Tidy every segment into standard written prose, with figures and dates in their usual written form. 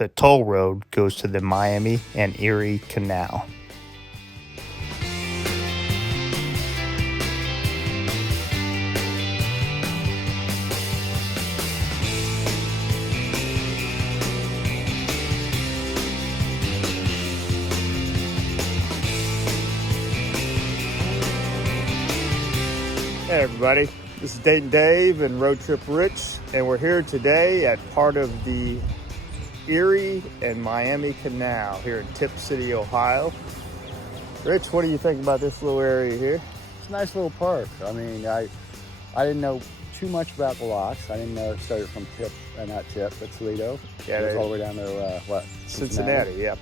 The toll road goes to the Miami and Erie Canal. Hey everybody, this is Dayton Dave and Road Trip Rich, and we're here today at part of the Erie and Miami Canal here in Tipp City, Ohio. Rich, what do you think about this little area here? It's a nice little park. I mean, I didn't know too much about the locks. I didn't know it started from Tipp, not Tipp, but Toledo. Yeah, it goes all the way down to Cincinnati. Yep.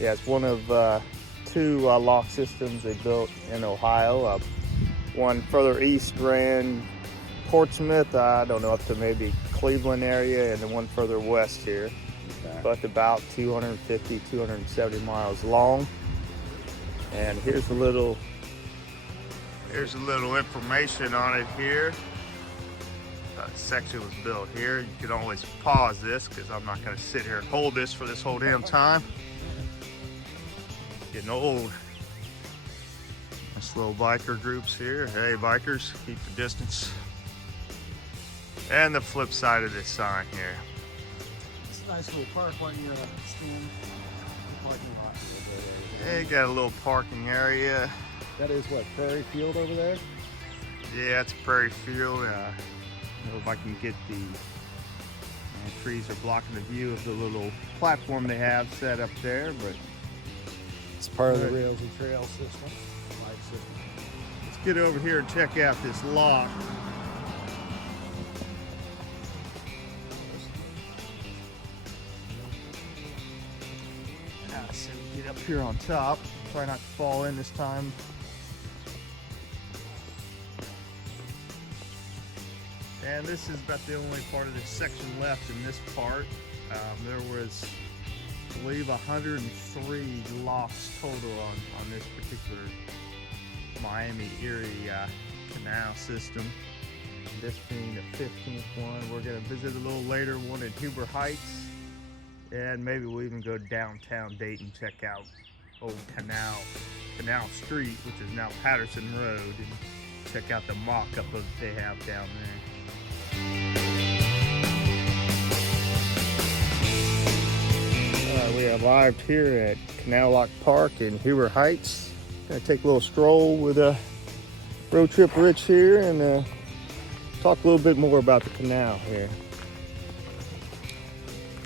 Yeah, it's one of two lock systems they built in Ohio. One further east ran Portsmouth, I don't know, up to maybe Cleveland area, and then one further west here. Okay. But about 250, 270 miles long. And here's a little information on it here. This section was built here. You can always pause this because I'm not going to sit here and hold this for this whole damn time. Getting old. Nice little biker groups here. Hey bikers, keep the distance. And the flip side of this sign here. It's a nice little park when you're standing in the parking lot. Hey, got a little parking area. That is what, Prairie Field over there? Yeah, it's Prairie Field. I don't know if I can get the trees are blocking the view of the little platform they have set up there, but it's part of the Rails and Trails system. Let's get over here and check out this lock. So we get up here on top. Try not to fall in this time. And this is about the only part of this section left in this part. There was, I believe, 103 locks total on this particular Miami-Erie canal system. And this being the 15th one. We're going to visit a little later one in Huber Heights. And maybe we'll even go downtown Dayton, check out old Canal Street, which is now Patterson Road, and check out the mock-up of they have down there. We arrived here at Canal Lock Park in Huber Heights. Gonna take a little stroll with Road Trip Rich here and talk a little bit more about the canal here.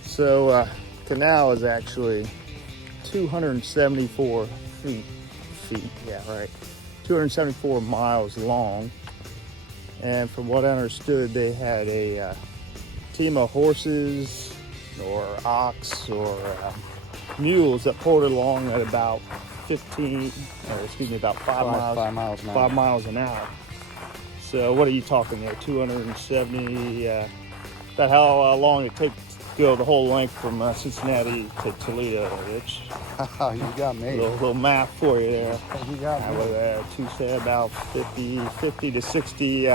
So, canal is actually 274 feet, yeah, right. 274 miles long. And from what I understood, they had a team of horses or ox or mules that pulled it along at about 5 miles an hour. So what are you talking there? 270, about how long it takes to go the whole length from Cincinnati to Toledo, Rich. You got me. Little math for you there. You got me. About 50 to 60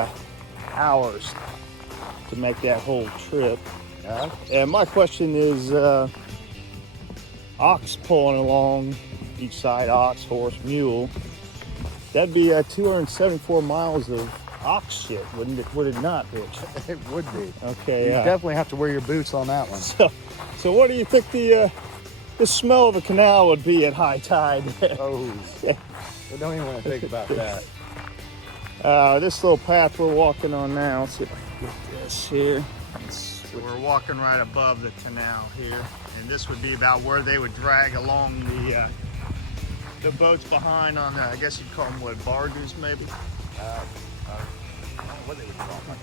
hours to make that whole trip. Yeah. And my question is, ox pulling along each side, ox, horse, mule, that'd be 274 miles of ox shit, wouldn't it? Would it not, Rich? It would be. Okay. You definitely have to wear your boots on that one. So what do you think the smell of a canal would be at high tide? Oh, I don't even want to think about that. This little path we're walking on now, let's see if I can get this here. So we're walking right above the canal here, and this would be about where they would drag along the boats behind on, I guess you'd call them what, barges maybe? I don't know what they would call them.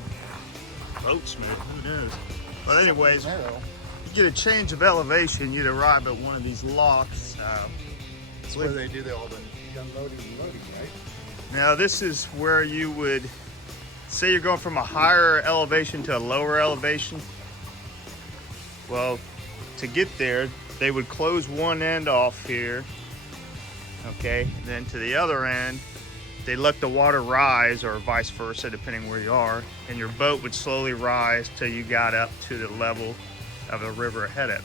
Boats maybe, who knows? But anyways, you get a change of elevation, you'd arrive at one of these locks. That's where they do all the unloading and loading, right? Now this is where you would, say you're going from a higher elevation to a lower elevation. Well, to get there, they would close one end off here, okay? And then to the other end, they let the water rise, or vice versa, depending where you are, and your boat would slowly rise till you got up to the level of the river ahead of it.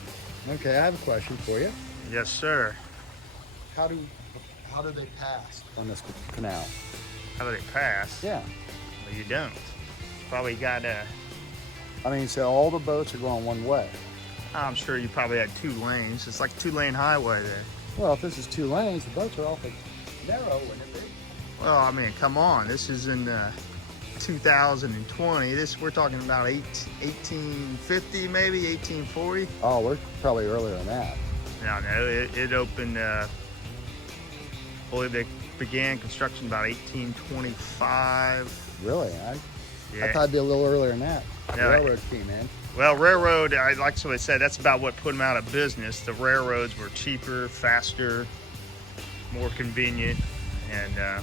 Okay, I have a question for you. Yes, sir. How do they pass on this canal? How do they pass? Yeah. Well, you don't. Probably got I mean, so all the boats are going one way. I'm sure you probably had 2 lanes. It's like a 2-lane highway there. Well, if this is 2 lanes, the boats are awfully narrow, wouldn't it be? Well, I mean, come on. This is in 2020. We're talking about 1850, maybe 1840. Oh, we're probably earlier than that. No, it opened. I believe they began construction about 1825. Really? Yeah. I thought it'd be a little earlier than that. The No, railroad came in. Well, railroad, like somebody said, that's about what put them out of business. The railroads were cheaper, faster, more convenient, and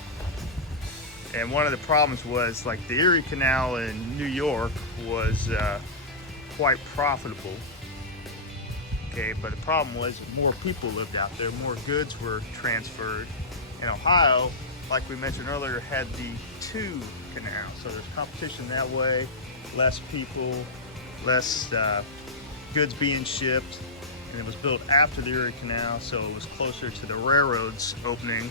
one of the problems was like the Erie Canal in New York was quite profitable. Okay, but the problem was more people lived out there, more goods were transferred. And Ohio, like we mentioned earlier, had the 2 canals, so there's competition that way, less people, less goods being shipped, and it was built after the Erie Canal, so it was closer to the railroads opening.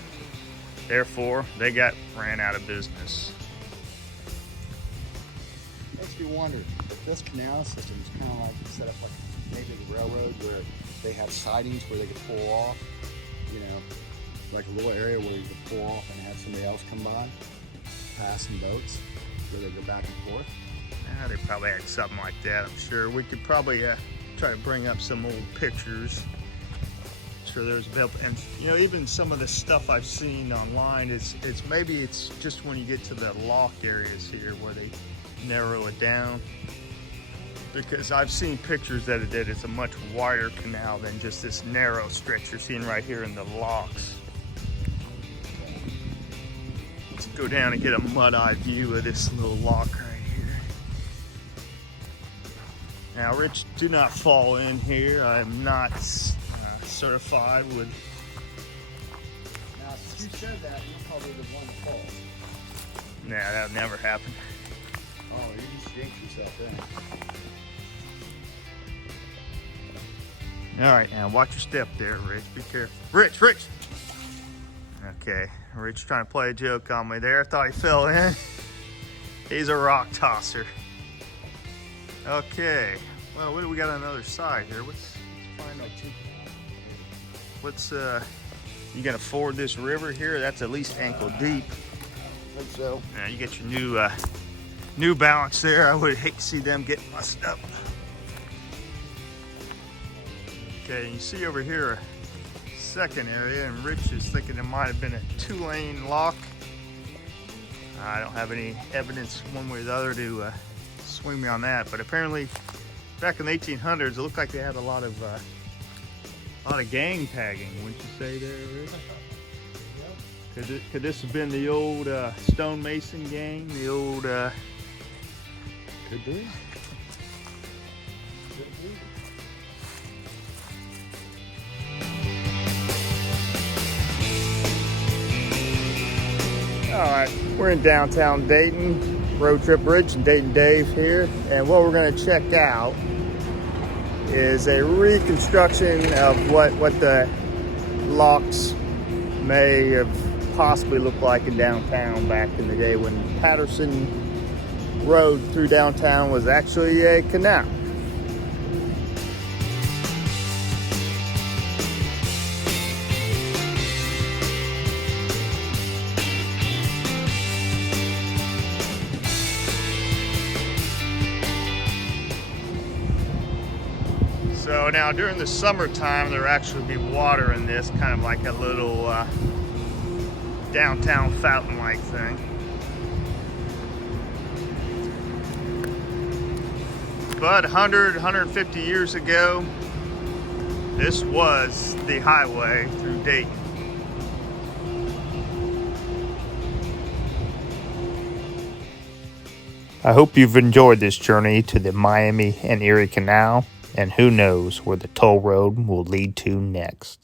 Therefore, they ran out of business. Makes me wonder if this canal system is kind of like set up like maybe the railroad where they have sidings where they could pull off, you know, like a little area where you could pull off and have somebody else come by, pass in boats, where they go back and forth. They probably had something like that, I'm sure. We could probably try to bring up some old pictures. I'm sure there's and you know, even some of the stuff I've seen online, it's just when you get to the lock areas here where they narrow it down. Because I've seen pictures that it's a much wider canal than just this narrow stretch you're seeing right here in the locks. Let's go down and get a mud-eye view of this little lock right here. Now, Rich, do not fall in here. I'm not certified with. Now, since you said that, you're probably the one that falls. Nah, that would never happen. Oh, you just jinxed yourself then. All right, now watch your step there, Rich. Be careful. Rich! Okay, Rich trying to play a joke on me there. I thought he fell in. He's a rock tosser. Okay, well, what do we got on the other side here? Let's find out. You gonna ford this river here? That's at least ankle deep. I think so. Now you get your New Balance there. I would hate to see them get mussed up. Okay, you see over here a second area, and Rich is thinking it might have been a 2-lane lock. I don't have any evidence one way or the other to swing me on that, but apparently back in the 1800s, it looked like they had a lot of gang tagging. Wouldn't you say there, Rich? Could this have been the old stonemason gang? The old Could be. Could be. All right, we're in downtown Dayton. Road Trip Rich and Dayton Dave here. And what we're gonna check out is a reconstruction of what the locks may have possibly looked like in downtown back in the day when Patterson Road through downtown was actually a canal. So now during the summertime, there actually be water in this, kind of like a little downtown fountain-like thing. But 150 years ago, this was the highway through Dayton. I hope you've enjoyed this journey to the Miami and Erie Canal, and who knows where the toll road will lead to next.